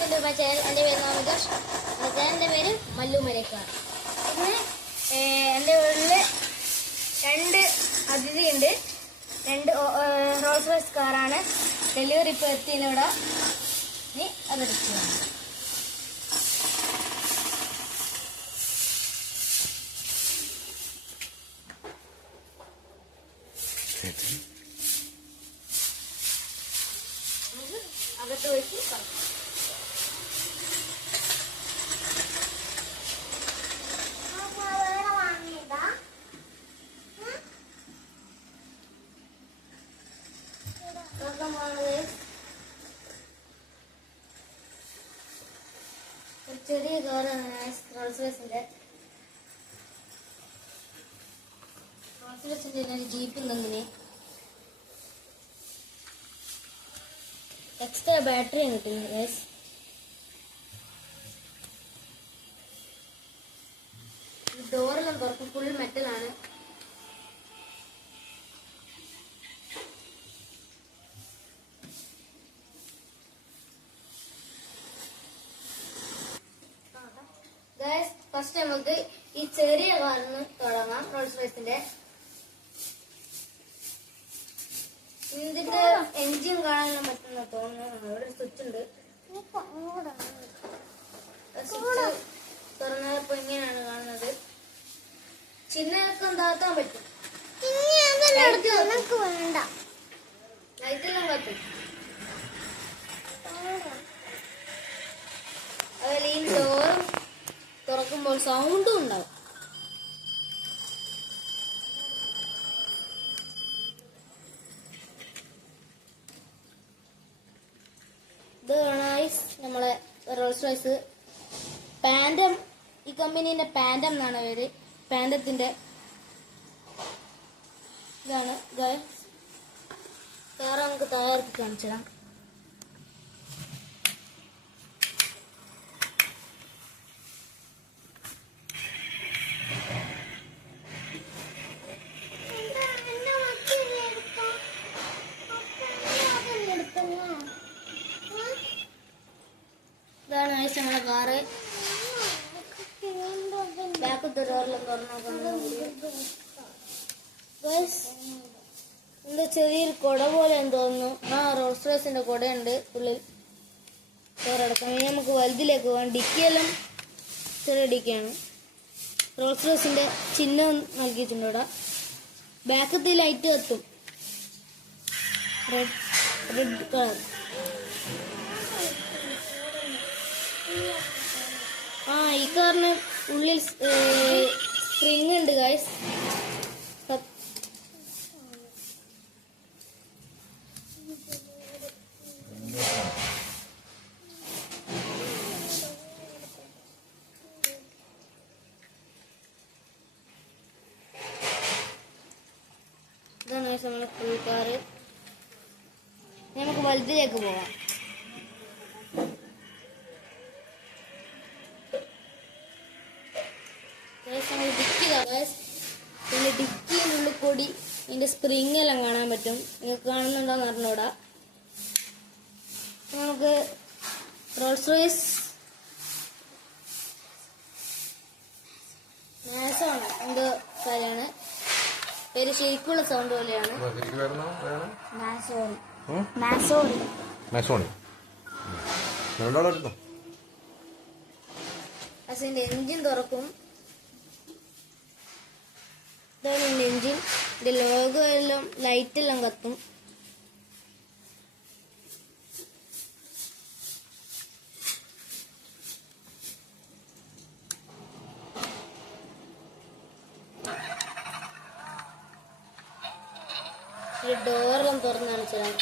Welcome to my channel. എൻ്റെ പേര് നാമകേഷ്. എൻ്റെ ചാനലിൻ്റെ പേര് മല്ലു മരക്കാർ. ഇന്ന് എൻ്റെ വീട്ടിൽ 2 അതിഥിയുണ്ട്. 2 റോൾസ് റോയ്സ് കാറാണ്. ഡെലിവറി ഇപ്പോൾ എത്തിയിവിടെ. ഇനി അതെടുക്കുക. അകത്ത് വെച്ച് ചെറിയ കാറാണ് റോൾസ് റോയ്സിന്റെ. റോൾസ് റോയ്സിന്റെ ജീപ്പ് ഉണ്ടെങ്കിൽ എക്സ്ട്രാ ബാറ്ററി കിട്ടുന്നു ഗൈസ്. ഡോറെല്ലാം തുറക്കും. ഫുൾ മെറ്റലാണ്. ഗൈസ് ഫസ്റ്റ് നമുക്ക് ഈ ചെറിയ കാറിന് തുടങ്ങാം. റോൾസ് റോയ്സിന്റെ ഇതിന്റെ എൻജിൻ കാണാൻ പറ്റുന്ന തോന്നുന്നു. അവിടെ ഒരു സ്വിച്ച് ഉണ്ട്. സ്വിച്ച് തുറന്നപ്പോ ഇങ്ങനെയാണ് കാണുന്നത്. ചിന്നൊക്കെ എന്താക്കാൻ പറ്റും. ലൈറ്റെല്ലാം കത്തും. അതുപോലെ ഈ ഡോർ തുറക്കുമ്പോൾ സൗണ്ടും ഉണ്ടാവും. നമ്മളെ റോൾസ് റോയ്സ് പാൻഡം, ഈ കമ്പനീന്റെ പാൻഡം എന്നാണ് പേര്. പാൻഡത്തിന്റെ ഇതാണ് കാർ. നമുക്ക് തയ്യാറാക്കി കാണിച്ചിടാം. ഇതാണ് നമ്മളെ കാറ്. ബാക്കത്തെ ഡോറിലും എന്താ ചെറിയൊരു കുട പോലെ തോന്നുന്നു. റോൾസ് റോയ്സിന്റെ കുടയുണ്ട് ഉള്ളിൽ. ഡോറടക്കാം. ഇനി നമുക്ക് വലുതിലേക്ക് പോകാം. ഡിക്കിയെല്ലാം ചെറിയ ഡിക്കിയാണ്. റോൾസ് റോയ്സിന്റെ ചിഹ്നം നൽകിയിട്ടുണ്ട് ഇവിടെ. ബാക്കത്തെ ലൈറ്റ് കത്തും. Red colour. ഈ കാറിന് ഉള്ളിൽ സ്പ്രിങ് ഉണ്ട് ഗൈസ്. ഇതാണ് നമ്മളെ ഫുൾ കാറ്. നമുക്ക് വലുതിലേക്ക് പോവാം. പിന്നെ ഡിക്കിയിലുള്ള കൂടി ഇതിന്റെ സ്പ്രിങ് എല്ലാം കാണാൻ പറ്റും. നിങ്ങൾക്ക് കാണുന്നുണ്ടോന്ന് അറിഞ്ഞൂടാ. നമുക്ക് റോൾസ് റോയ്സ് മാസമാണ് എന്തോ കാര്യമാണ് പേര്. ശരിക്കുള്ള സൗണ്ട് പോലെയാണ്. അതിന്റെ എൻജിൻ തുറക്കും. ഇതാണ് എൻ്റെ എൻജിൻ. ഇതിന്റെ ലോഗോ എല്ലാം ലൈറ്റെല്ലാം കത്തും. ഡോറെല്ലാം തുറന്ന് കാണിച്ചതാണ്.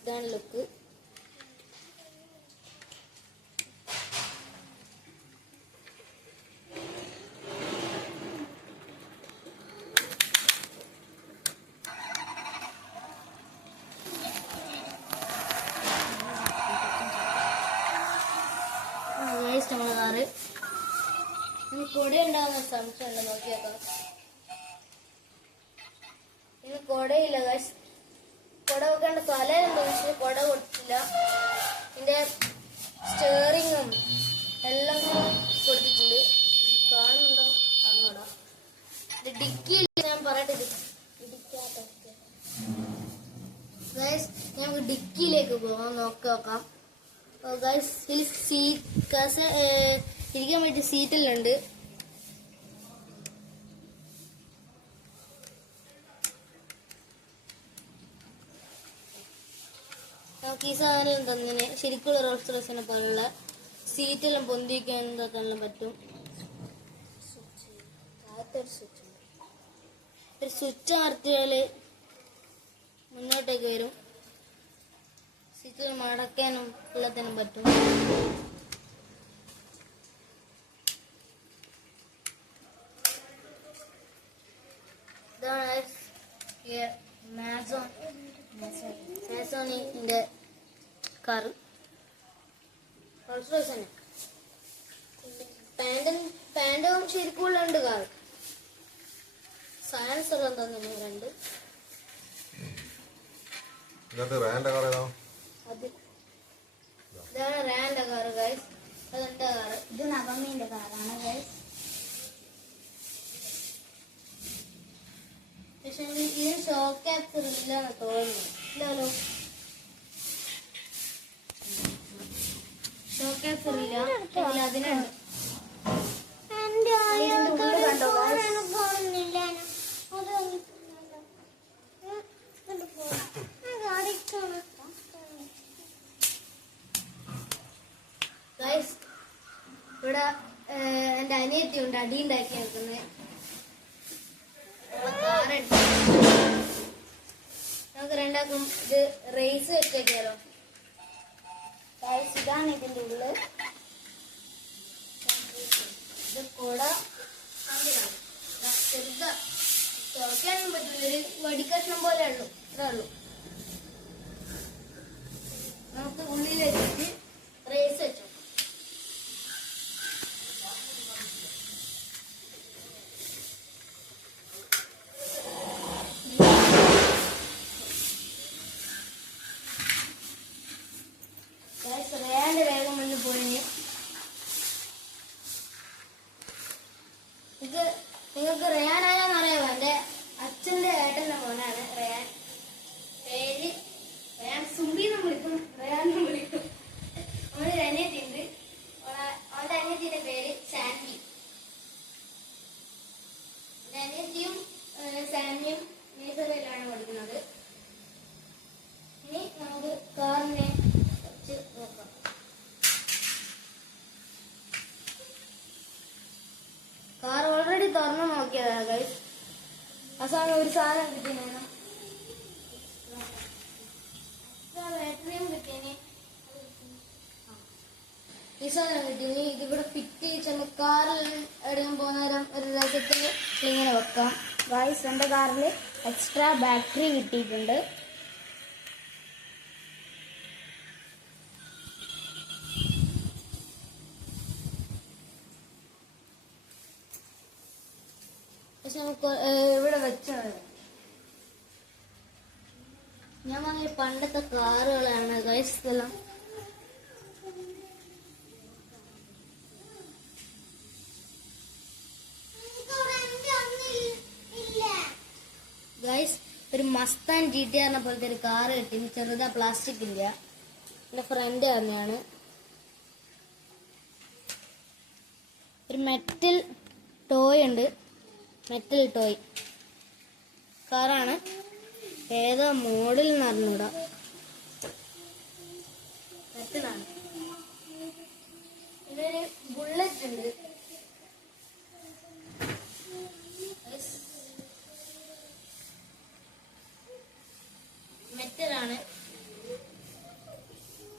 ഇതാണ് ലുക്ക്. നമ്മളെ കാറ് കൊട ഉണ്ടാകുന്ന സംശയമുണ്ട്. നോക്കിയേക്കാം. കുടയില്ല ഗൈസ്. കുട വെക്കേണ്ട സ്ഥലമുണ്ട്, പക്ഷെ കുട കൊടുത്തില്ല. ഇതിന്റെ സ്റ്റെയറിങ്ങും എല്ലാം കൊടുത്തിട്ടുണ്ട്. കാണുന്നുണ്ടോ അറിഞ്ഞൂടാ. ഡിക്കിയിൽ ഞാൻ പറയട്ടെ, ഗൈസ് ഞങ്ങൾക്ക് ഡിക്കിയിലേക്ക് പോകാം, നോക്കാം. ഗൈസ് ഇതിൽ ഇരിക്കാൻ വേണ്ടി സീറ്റെല്ലാം ഉണ്ട്. നമുക്ക് ഈ സാധനം തന്നെ ശരിക്കുള്ള റോൾസ് റോയ്സിനെ പോലുള്ള സീറ്റെല്ലാം പൊന്തിക്കാനെല്ലാം പറ്റും. ഒരു സ്വിച്ച് അമർത്തിയാല് മുന്നോട്ടേക്ക് വരും. സീറ്റുകൾ മടക്കാനും എല്ലാത്തിനും പറ്റും. ഇതാണ് മാസോണിന്റെ കാറ്. റോൾസ് റോയ്സ് തന്നെ. പാൻറ്റും ശരിക്കുള്ള ഉണ്ട് കാറ്. സയൻസർ എന്താ രണ്ട് ഇതാണ് റാൻഡ് കാറ് ഗൈസ്. അതെന്റെ കാറ്. ഇത് നവമീന്റെ കാറാണ് ഗൈസ്. പക്ഷെ ഇതിന് ഷോക്ക് ആക്സർ ഇല്ലെന്ന് തോന്നുന്നു. ഇല്ലല്ലോ, ഷോക്ക് ആക്സർ ഇല്ല. അതിനുണ്ട്. ഗൈസ് ഇവിടെ എന്റെ അനിയത്തി ഉണ്ട് അടി ഉണ്ടാക്കി നിൽക്കുന്നത്. നമുക്ക് രണ്ടാക്കും ഇത് റേസ് വെച്ചേക്കാലോ. ഗൈസ് ഇതാണ് ഇതിന്റെ ഉള്ളിൽ. ഇത് കൂട ചെറുതാ, തുറക്കാനും പറ്റില്ല. ഒരു വടിക്കഷ്ണം പോലെ ഉള്ളു, ഇത്രേ ഉള്ളു. നമുക്ക് ഉള്ളിൽ വെച്ചിട്ട് റേസ് വെച്ചോ. റേയാന്റെ വേഗം മുന്നിൽ പോയി. ഇത് നിങ്ങൾക്ക് റേയാനായെന്ന് അറിയാമോ? എന്റെ അച്ഛന്റെ ഏട്ടന്റെ മോനാണ് റേയാൻ. പേര് റേയാൻ സുംബിന്നും വിളിക്കും, റേയാനും വിളിക്കും. അവനൊരു അനിയത്തിയുണ്ട്. അവന്റെ അനിയത്തിന്റെ പേര് സാൻഡി. എന്റെ അനിയത്തിയും സാൻഡിയും നേഴ്സറിയിലാണ് പഠിക്കുന്നത്. ഇനി നമുക്ക് കാറിനെ വെച്ച് നോക്കാം. കാർ ഓൾറെഡി തുറന്നു നോക്കിയതാണ് ഗൈസ്. അവസാനം ഒരു സാധനം കിട്ടിയാണ്, ബാറ്ററിയും കിട്ടിയേ. ഈ സാധനം കിട്ടി. ഇതിവിടെ ഫിറ്റ് ചെയ്ത് കാറിൽ എവിടെയും പോകുന്നേരം ഒരു രസത്തിൽ ഇങ്ങനെ വെക്കാം. ഗൈസ് എന്റെ കാറിൽ എക്സ്ട്രാ ബാറ്ററി കിട്ടിയിട്ടുണ്ട്. പക്ഷെ നമുക്ക് ഇവിടെ വെച്ചാണ്. ഞാൻ പറഞ്ഞ പണ്ടത്തെ കാറുകളാണ് ഗൈസ് എല്ലാം. ഗൈസ് ഒരു മസ്താൻ GTR പോലത്തെ ഒരു കാറ് കിട്ടി. ചെറുതാ, പ്ലാസ്റ്റിക് ഇല്ല. എന്റെ ഫ്രണ്ട് തന്നെയാണ്. ഒരു മെറ്റൽ ടോയ് ഉണ്ട്, മെറ്റൽ ടോയ് കാറാണ്. ഏതാ മോഡൽ എന്ന് അറിഞ്ഞൂടാ. മെറ്റലാണ്. ഇതൊരു ബുള്ളറ്റ് ഉണ്ട്. മെറ്റലാണ്.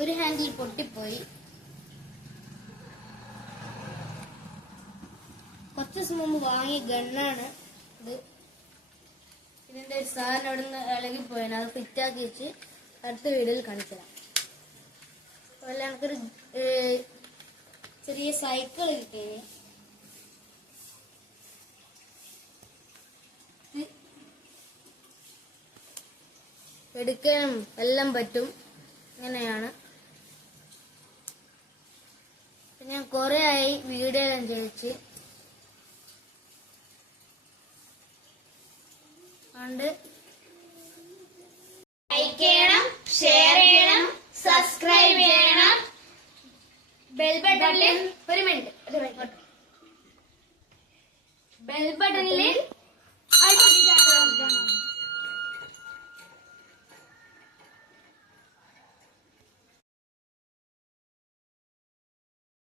ഒരു ഹാൻഡിൽ പൊട്ടിപ്പോയി. കുറച്ച് ദിവസം മുമ്പ് വാങ്ങിയ ഗണ്ണാണ് ഇത്. ഇതിന്റെ ഒരു സാധനം അവിടെ നിന്ന് ഇളകിപ്പോയാണ്. അത് ഫിറ്റാക്കി വെച്ച് അടുത്ത വീഡിയോയിൽ കാണിച്ചുതരാം. അതുപോലെ നമുക്കൊരു ചെറിയ സൈക്കിൾ കിട്ടി. എടുക്കാനും എല്ലാം പറ്റും. ഇങ്ങനെയാണ്. ഞാൻ കുറെ ആയി വീഡിയോ എല്ലാം ചെയ്യിച്ച് ലൈക്ക് ചെയ്യണം, ഷെയർ ചെയ്യണം, സബ്സ്ക്രൈബ്